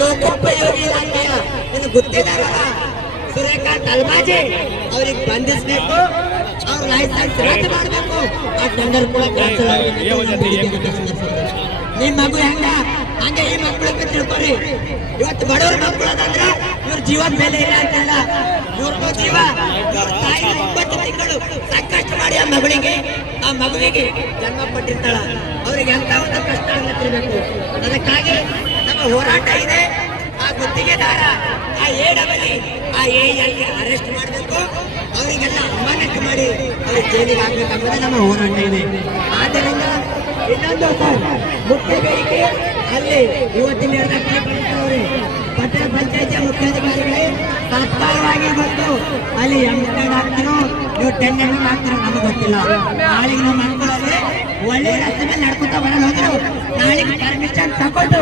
ಲೋಕೋಪಯೋಗಿ ಇಲಾಖೆಯ ಇದು ಗುತ್ತಿದಾರರ ಸೂರ್ಯಕಾಂತ್ ಅಲ್ಮಾಜಿ ಅವ್ರಿಗೆ ಬಂಧಿಸಬೇಕು, ಅವ್ರ ಲೈಸೆನ್ಸ್ ರದ್ದು ಮಾಡಬೇಕು, ಆ ಟೆಂಡರ್ ಕೂಡ ಕ್ಯಾನ್ಸಲ್ ಆಗಬೇಕು. ನಿಮ್ ಮಗು ಹೆಂಗ ಹಂಗೆ ಈ ಮಕ್ಕಳಕ್ಕೆ ತಿಳ್ಕೊರಿ. ಇವತ್ತು ಬಡವ್ರ ಮಕ್ಕಳು ಅಂದ್ರೆ ಇವ್ರ ಜೀವದ ಬೆಲೆ ಇಲ್ಲ ಅಂತಲ್ಲ, ಇವ್ರಿಗೂ ಜೀವ. ಇವ್ರ ತಾಯಿ 9 ತಿಂಗಳು ಸಾಕಷ್ಟು ಮಾಡಿ ಆ ಮಗುವಿಗೆ ಜನ್ಮ ಕೊಟ್ಟಿರ್ತಾಳ. ಅವ್ರಿಗೆ ಎಂತ ಒಂದು ಕಷ್ಟ ಆಗತ್ತಿರ್ಬೇಕು. ಅದಕ್ಕಾಗಿ ನಮ್ಮ ಹೋರಾಟ ಇದೆ. ಆ ಗುತ್ತಿಗೆದಾರ ಆ ಎಡಬಲಿ ಆ ಎಲ್ಲಿ ಅರೆಸ್ಟ್ ಮಾಡಬೇಕು, ಅವರಿಗೆಲ್ಲ ಅಮಾನತು ಮಾಡಿ ಅವ್ರಿಗೆ ಜೈಲಿಗೆ ಹಾಕ್ಬೇಕಂಬುದೇ ನಮ್ಮ ಹೋರಾಟ ಇದೆ. ಆದ್ದರಿಂದ ಇನ್ನೊಂದು ಮುಖ್ಯ ಬೇಡಿಕೆ ಅಲ್ಲಿ ಇವತ್ತಿನ ಪಟ್ಟಣ ಪಂಚಾಯತಿಯ ಮುಖ್ಯಾಧಿಕಾರಿಗಳೇ ತತ್ಕಾಲವಾಗಿ ಬಂದು ಅಲ್ಲಿ ಎಂಟೆಡ್ ಹಾಕ್ತಿರೋ ನೀವು ಟೆಂಡರ್ ಹಾಕ್ತಿರೋ ನಮಗೆ ಗೊತ್ತಿಲ್ಲ. ನಾಳೆಗೆ ನಮ್ಮ ಮಕ್ಕಳಲ್ಲಿ ಒಳ್ಳೆ ರಸ್ತೆ ಮೇಲೆ ನಡ್ಕೊತಾ ಬರೋದು, ನಾಳೆಗೆ ಪರ್ಮಿಷನ್ ತಗೊಂಡು